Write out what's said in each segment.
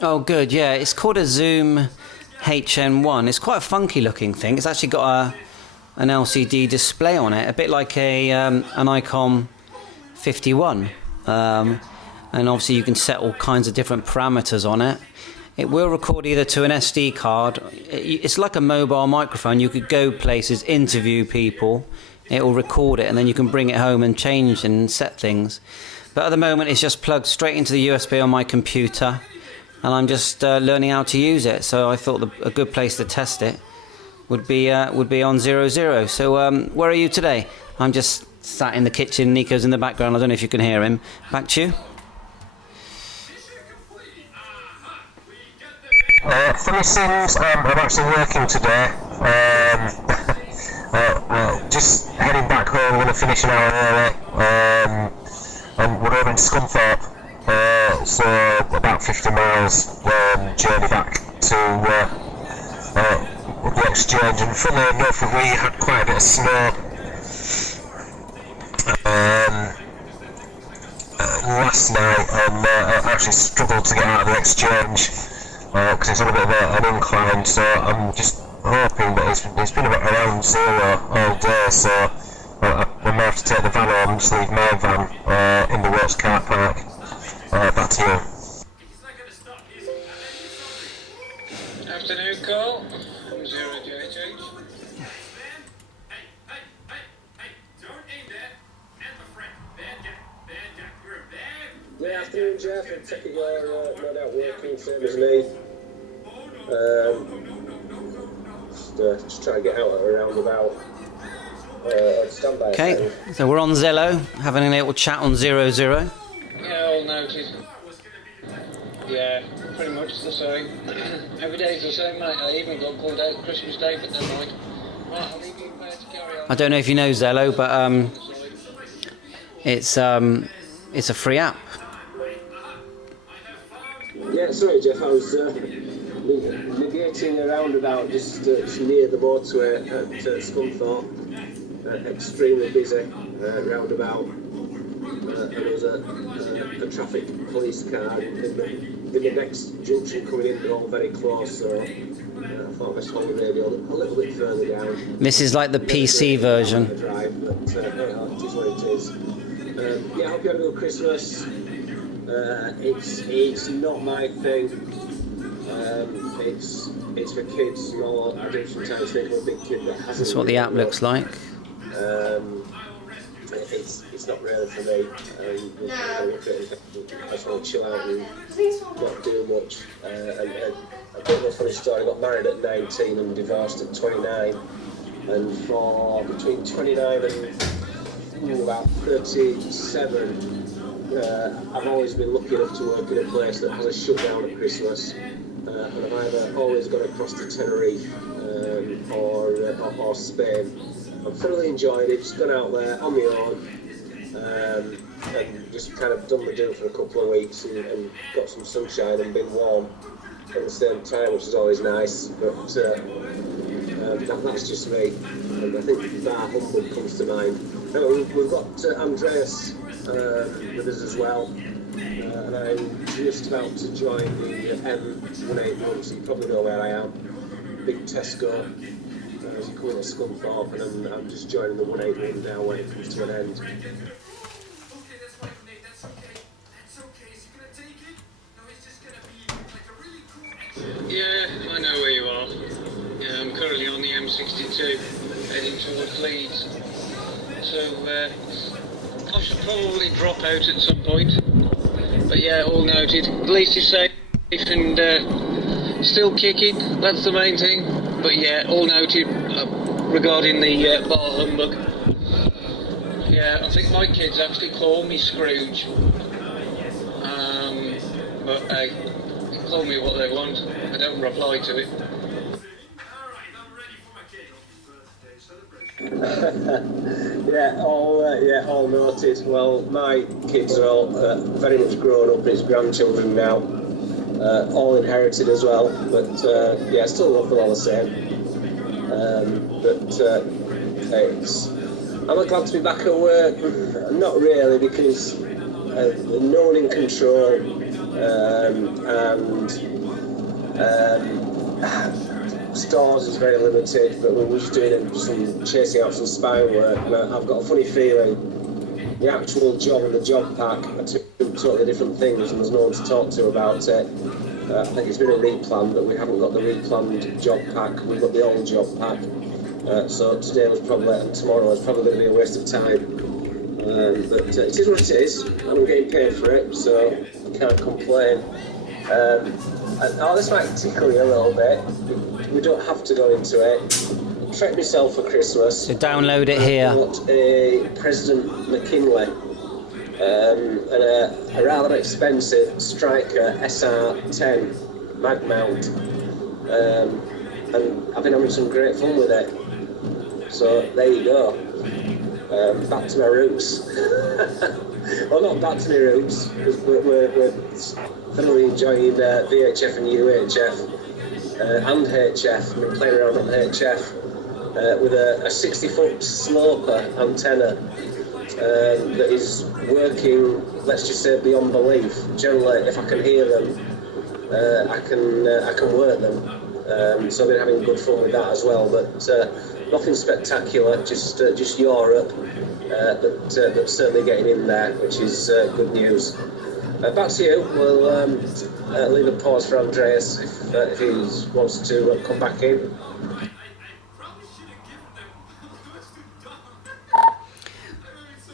Oh, good. Yeah, it's called a Zoom HN1. It's quite a funky looking thing. It's actually got an LCD display on it, a bit like an Icom 51. And obviously you can set all kinds of different parameters on it. It will record either to an SD card. It's like a mobile microphone. You could go places, interview people. It will record it, and then you can bring it home and change and set things. But at the moment, it's just plugged straight into the USB on my computer, and I'm just learning how to use it. So I thought a good place to test it would be on 00. So where are you today? I'm just sat in the kitchen. Nico's in the background. I don't know if you can hear him. Back to you. Funny things, I'm actually working today. Just heading back home. I'm going to finish an hour early. And we're over in Scunthorpe, so about 50 miles journey back to the exchange. And funnily enough, we had quite a bit of snow last night, and I actually struggled to get out of the exchange because it's on a bit of an incline. So I'm just hoping that it's been around 0 all day, so we may have to take the van home and just leave my van in the Works car park. Back to you. Afternoon, Carl. From 0JH. Good afternoon, Jeff. I take it you're no doubt working, same as me. Just trying to get out at a roundabout. Standby. Okay, so we're on Zello, having a little chat on 00. Yeah, all noted. Yeah, pretty much the same. Every day's the same, mate. I even got called out Christmas Day, but never mind. Right, I'll leave you to carry on. I don't know if you know Zello, but it's a free app. Yeah, sorry, Jeff. I was negating a roundabout just near the motorway at Scunthorpe. Extremely busy roundabout. And there was a traffic police car in the next junction coming in. They're all very close, so I thought I must hold the radio a little bit further down. This is like the PC version. Drive, but it is what it is. Yeah, I hope you had a good Christmas. It's not my thing. It's for kids. I do sometimes think of a big kid that hasn't. That's what the app looks like. It's not really for me. I just want to chill out and not do much. And a bit of a funny story. I got married at 19 and divorced at 29. And for between 29 and about 37. I've always been lucky enough to work in a place that has a shutdown at Christmas, and I've either always gone across to Tenerife or Spain. I've thoroughly enjoyed it, just gone out there on my own, and just kind of done the do for a couple of weeks and got some sunshine and been warm at the same time, which is always nice, but that's just me, and I think Bar Humbug comes to mind. We've got Andreas with us as well, and I'm just about to join the M181, so you probably know where I am, big Tesco, as you call it, Scunthorpe, and I'm just joining the 181 now when it comes to an end. Yeah, I know where you are. Yeah, I'm currently on the M62, heading towards Leeds. So, I should probably drop out at some point. But yeah, all noted. At least you're safe and still kicking. That's the main thing. But yeah, all noted regarding the Bar Humbug. Yeah, I think my kids actually call me Scrooge. But hey, call me what they want. I don't reply to it. all noted. Well, my kids are all very much grown up. It's grandchildren now, all inherited as well. But still love them all the same. I'm glad to be back at work. Not really, because no one in control and stores is very limited, but we're just doing some chasing out some spine work, and I've got a funny feeling the actual job and the job pack are two totally different things, and there's no one to talk to about it. I think it's been a replan, but we haven't got the replanned job pack. We've got the old job pack. So today was probably, and tomorrow is probably going to be a waste of time. But it is what it is, and I'm getting paid for it, so I can't complain. This might tickle you a little bit. We don't have to go into it. I treated myself for Christmas. So download it here. I bought a President McKinley and a rather expensive Striker SR10 mag mount, and I've been having some great fun with it. So there you go. Back to my roots. Well, not back to my roots, because we're thoroughly enjoying VHF and UHF and HF. I've been playing around on HF with a 60-foot sloper antenna that is working, let's just say, beyond belief. Generally, if I can hear them, I can work them. So I've been having good fun with that as well. But nothing spectacular, just Europe, but certainly getting in there, which is good news. Back to you. We'll leave a pause for Andreas if he wants to come back in.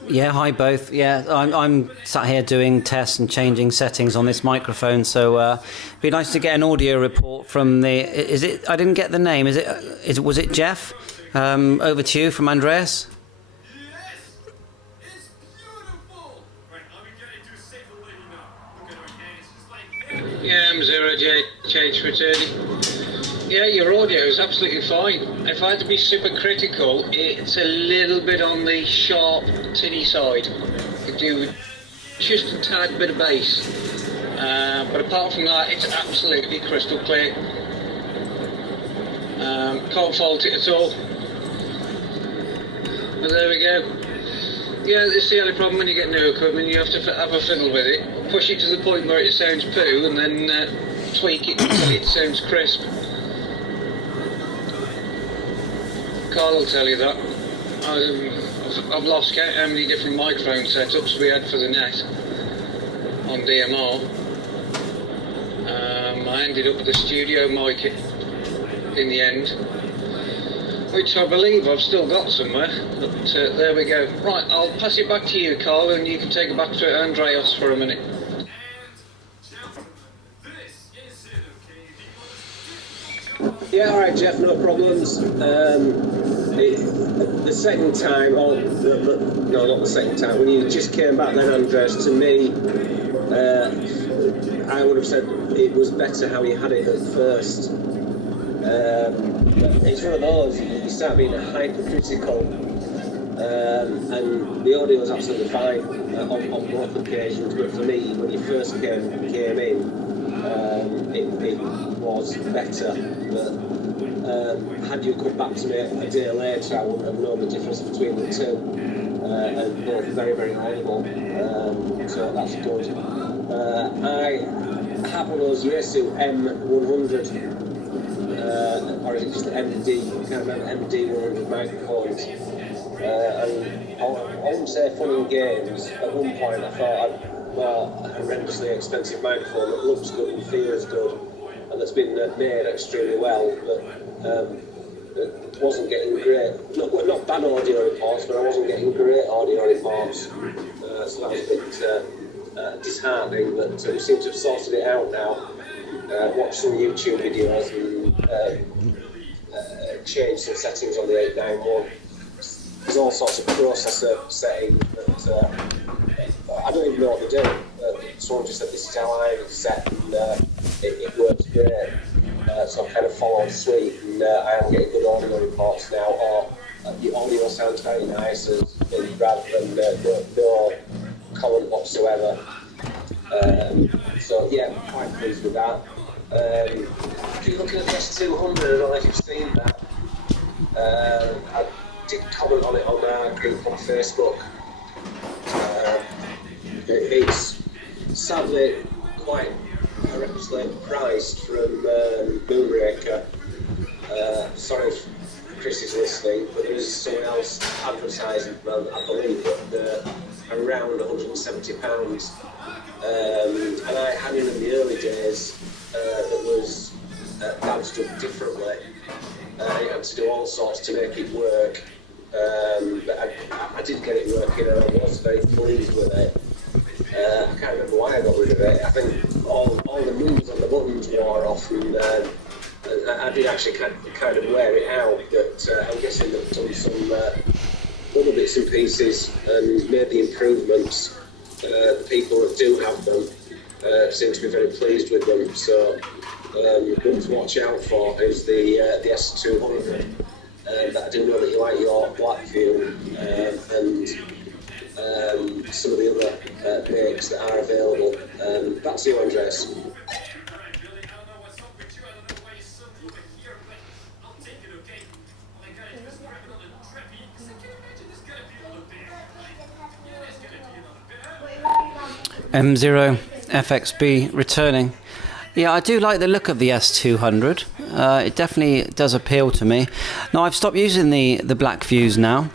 Yeah, hi both. Yeah, I'm sat here doing tests and changing settings on this microphone, so it'd be nice to get an audio report from the. Is it? I didn't get the name. Was it Jeff? Over to you from Andreas. Yeah, I'm 0JH returning. Yeah, your audio is absolutely fine. If I had to be super critical, it's a little bit on the sharp, tinny side. Could do just a tad bit of bass. But apart from that, it's absolutely crystal clear. Can't fault it at all. But there we go. Yeah, it's the only problem when you get new equipment. You have to have a fiddle with it, push it to the point where it sounds poo, and then tweak it until it sounds crisp. Carl will tell you that. I've lost count how many different microphone setups we had for the net on DMR. I ended up with a studio mic in the end, which I believe I've still got somewhere, but there we go. Right, I'll pass it back to you, Carl, and you can take it back to Andreas for a minute. Yeah, all right, Jeff, no problems. The second time, no, not the second time, when you just came back then, Andres, to me, I would have said it was better how you had it at first. It's one of those, you start being hypercritical, and the audio was absolutely fine on both occasions, but for me, when you first came in, it was better, but had you come back to me a day later, I wouldn't have known the difference between the two, and both very, very audible, so that's good. I have one of those Yaesu M100, or is it just the MD? I can't remember, MD 100 microphones. And I wouldn't say fun and games. At one point I thought I'd bought a horrendously expensive microphone that looks good and feels good, and that's been made extremely well, but it wasn't getting great. Not bad audio reports, but I wasn't getting great audio reports. So that was a bit disheartening, but we seem to have sorted it out now. Watched some YouTube videos and changed some settings on the 891. There's all sorts of processor settings that I don't even know what to do. Someone just said this is how I have it set, and it works great. So I kind of followed suit, and I am getting good audio reports now. Or the audio sounds very nice, rather than no comment whatsoever. So yeah, I'm quite pleased with that. If you're looking at the S200, I don't know if you've seen that. I did comment on it on our group on Facebook. It's sadly quite horrendously priced from Moonraker. Sorry if Chris is listening, but there's someone else advertising, well, I believe that around £170. And I had it in the early days that was badged up differently. You had to do all sorts to make it work. But I did get it working and I was very pleased with it. I can't remember why I got rid of it. I think all the moves on the buttons wore off, and I did actually kind of wear it out. But I'm guessing they've done some little bits and pieces and made the improvements. The people that do have them seem to be very pleased with them. So one to watch out for is the S200. But I do know that you like your Blackview and some of the other makes that are available. Back to you, Andres. M0 FXB returning. Yeah, I do like the look of the S200. It definitely does appeal to me. Now, I've stopped using the black views now.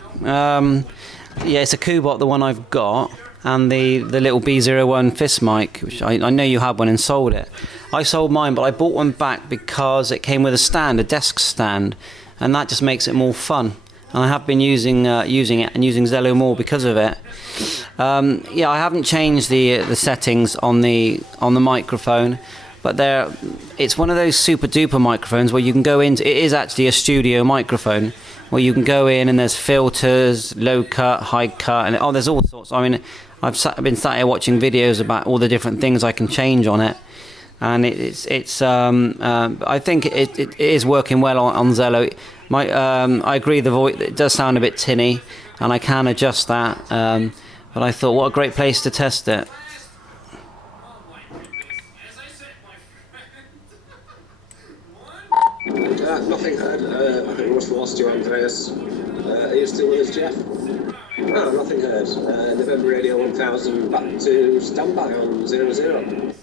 Yeah, it's a Kubot, the one I've got, and the little B01 fist mic, which I know you had one and sold it. I sold mine, but I bought one back because it came with a stand, a desk stand, and that just makes it more fun. And I have been using it and using Zello more because of it. Yeah, I haven't changed the settings on the microphone, but it's one of those super duper microphones where you can go into. It is actually a studio microphone where you can go in and there's filters, low cut, high cut, and there's all sorts. I mean, I've been sat here watching videos about all the different things I can change on it, and I think it is working well on Zello. I agree, the voice, it does sound a bit tinny, and I can adjust that. But I thought, what a great place to test it. Nothing heard. I think we must have lost you, Andreas. Are you still with us, Jeff? No, nothing heard. November Radio 1000 back to standby on 00.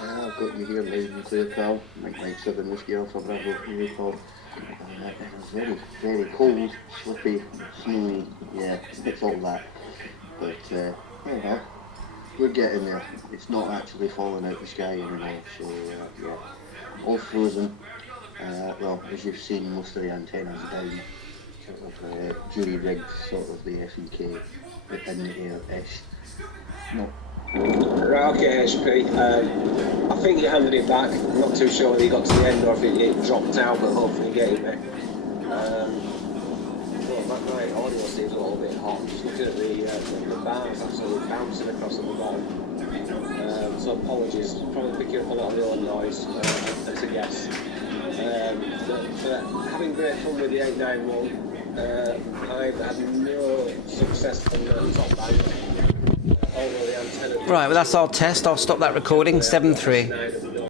I've got you here loud and clear, pal. Mike 7 Whiskey Alpha Bravo Unicorn. It was very, very cold, slippy, snowy, yeah, it's all that. But, yeah, we're getting there. It's not actually falling out the sky anymore, so, yeah, all frozen. Well, as you've seen, most of the antennas down, sort of jury-rigged, sort of the FEK in the air-ish. No. Right, okay, HP. I think you handed it back. I'm not too sure whether you got to the end or if it dropped out, but hopefully you get it back. Well, my audio seems a little bit hot. Just looking at the bars absolutely bouncing across the bottom. So apologies. Probably picking up a lot of the old noise, as a guess. But having great fun with the 891, I've had no success on the top band. Right, well that's our test. I'll stop that recording. 7-3.